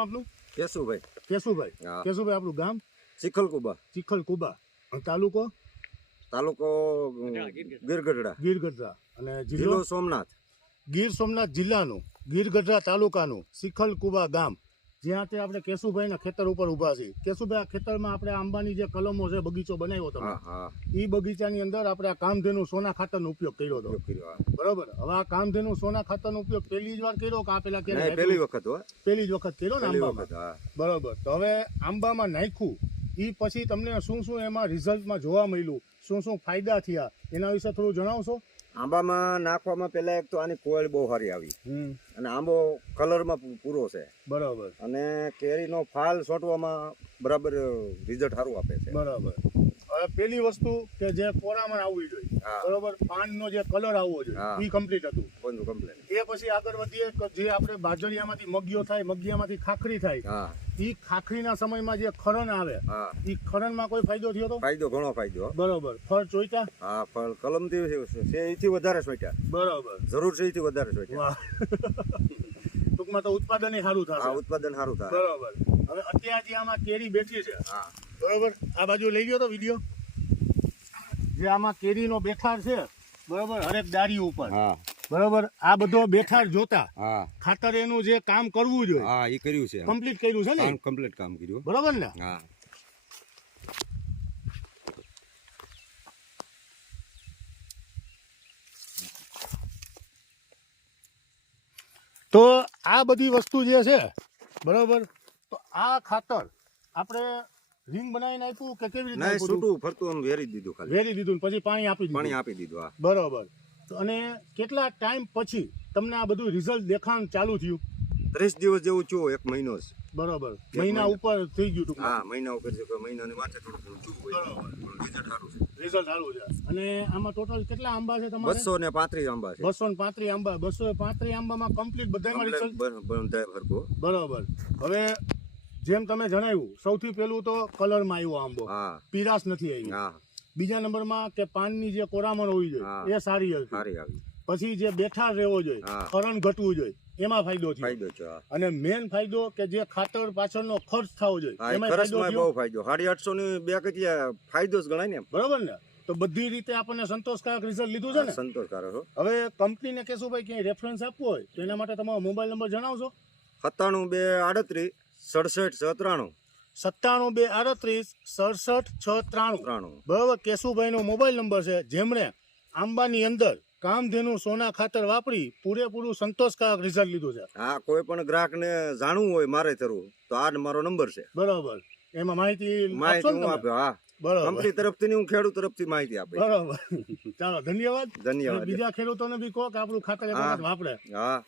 નામ આપનું? કેશુભાઈ. કેશુભાઈ. હા. કેશુભાઈ, આપણું ગામ? ચીખલકુબા. ચીખલકુબા. તાલુકો? તાલુકો ગીરગઢડા. ગીરગઢડા. અને જિલ્લો જિલ્લો? સોમનાથ. ગીર સોમનાથ જિલ્લાનું ગીરગઢડા તાલુકાનું ચીખલકુબા ગામ, જ્યાં તે આપણે કેશુભાઈના ખેતર ઉપર ઊભા છીએ. કેશુભાઈ, આ ખેતરમાં આપણે આંબાની જે કલમો છે, બગીચો બનાવ્યો તમે, હા હા. એ બગીચાની અંદર આપણે આ કામધેનુ સોના ખાતરનો ઉપયોગ કર્યો હતો. ઉપયોગ કર્યો. બરોબર. હવે આ કામધેનુ સોના ખાતરનો ઉપયોગ પહેલી જ વાર કર્યો કે આ પેલા નહીં, ક્યારે? પહેલી વખત હો. પહેલી જ વખત કર્યો ને પહેલી આંબામાં. વખત. હા. બરોબર. તો હવે આંબામાં નાખ્યું એ પછી તમને શું શું એમાં રિઝલ્ટમાં જોવા મળ્યું, શું શું ફાયદા થયા, એના વિશે થોડું જણાવશો? આંબામાં નાખવામાં પહેલા એક તો આની કોયલ બહુ સારી આવી અને આંબો કલરમાં પૂરો છે. બરાબર. અને કેરીનો ફાલ છોટવામાં બરાબર રિઝલ્ટ સારું આપે છે. બરાબર. હવે પેલી વસ્તુ કે જે કોરામાં આવવી જોઈએ, હા. બરોબર, પાનનો જે કલર આવવો જોઈએ, હા. એ કમ્પ્લીટ હતું. બંધુ કમ્પ્લેન. એ પછી આગળ વધીએ કે જે આપણે બાજરિયામાંથી મગિયો થાય, મગિયામાંથી ખાખરી થાય, હા એ ખાખરીના સમયમાં જે ખરણ આવે, હા. એ ખરણમાં કોઈ ફાયદો થયો હતો? ફાયદો, ઘણો ફાયદો. બરોબર. ફળ ચોઈતા? હા, પણ કલમથી છે એથી વધારે સોટ્યા. બરોબર. જરૂર છે એથી વધારે સોટ્યા. વાહ. ટૂંકમાં તો ઉત્પાદન સારું હા, થશે. ઉત્પાદન સારું થાય. બરોબર. હવે અત્યારે જે આમાં કેરી બેઠી છે, હા. બરોબર, આ બાજુ લઈ ગયો તો વિડીયો, જે આમાં કેરીનો બેઠાર છે, બરોબર, હરેક ડાળી ઉપર, હા બરોબર, આ બધો બેઠાર જોતા હા ખાતર એનું જે કામ કરવું જોઈએ હા, એ કર્યું છે. કમ્પ્લીટ કર્યું છે ને? કમ્પ્લીટ કામ કર્યું. બરોબર ને? હા. તો આ બધી વસ્તુ જે છે, બરોબર, તો આ ખાતર આપણે રીંગ બનાવીને આપ્યું કે કેવી રીતે નહીં, આપ્યું? છૂટું ફરતું આમ વેરી જ દીધું ખાલી. વેરી દીધું ને પછી પાણી આપી દીધું. પાણી આપી દીધું. હા. બરોબર. તો અને કેટલા ટાઈમ પછી તમને આ બધું રિઝલ્ટ દેખાણ ચાલુ થયું? 30 દિવસ જેવું થયું, 1 મહિનો જ. બરોબર. એક મહિના મહિનો. ઉપર થઈ ગયું ટૂંકમાં. હા, મહિના ઉપર છે. કોઈ મહિનાની માથે થોડું થોડું ચૂક હોય. બરોબર. પણ રિઝલ્ટ સારું છે. રિઝલ્ટ સારું છે. અને આમાં ટોટલ કેટલા આંબા છે તમારે? 235 આંબા છે. 235 આંબા. 235 આંબામાં કમ્પ્લીટ બધામાં રિઝલ્ટ? બંધાય ભરપૂર. બરોબર. હવે જેમ તમે જણાવ્યું, સૌથી પહેલું તો કલરમાં આવ્યો આંબો, હા પીરાશ નથી આવી. હા, બીજા નંબરમાં કે પાનની જે કોરામણ હોવી જોઈએ હા. એ સારી હતી. સારી આવી. પછી જે બેઠાર રહેવો જોઈએ, હા. ખરણ ઘટવું જોઈએ, એમાં ફાયદો થયો. ફાયદો છે. હા. અને મેન ફાયદો કે જે ખાતર પાછળનો ખર્ચ થવો જોઈએ, હા, એમાં ફાયદો ખર્ચમાં થયો. બહુ ફાયદો. 850 ની બે કચિયા ફાયદો જ ગણાય ને એમ. બરોબર ને? તો બધી રીતે આપણને સંતોષકારક રિઝલ્ટ લીધું છે ને? સંતોષકારક હો. હવે કંપનીને કહેશું ભાઈ ક્યાંય રેફરન્સ આપવો હોય તો એના માટે તમારો મોબાઈલ નંબર જણાવશો? 97 238 67 97 238 67 693. 93. બરોબર. કેશુભાઈનો મોબાઈલ નંબર છે, જેમણે આંબાની અંદર કામધેનુ સોના ખાતર વાપરી પૂરેપૂરું સંતોષકારક રિઝલ્ટ લીધું છે. હા, કોઈ પણ ગ્રાહકને જાણવું હોય મારે થરું તો આ મારો નંબર છે. બરોબર. એમાં માહિતી આપશો માહિતી ને હું તમે? આપ્યો. હા, બરોબર. કંપની તરફથી નહીં, હું ખેડૂત તરફથી માહિતી આપી. બરોબર. ચાલો, ધન્યવાદ. ધન્યવાદ. બીજા ખેડૂતોને બી કહો કે આપણું ખાતર એક હા. વખત વાપરે. હા.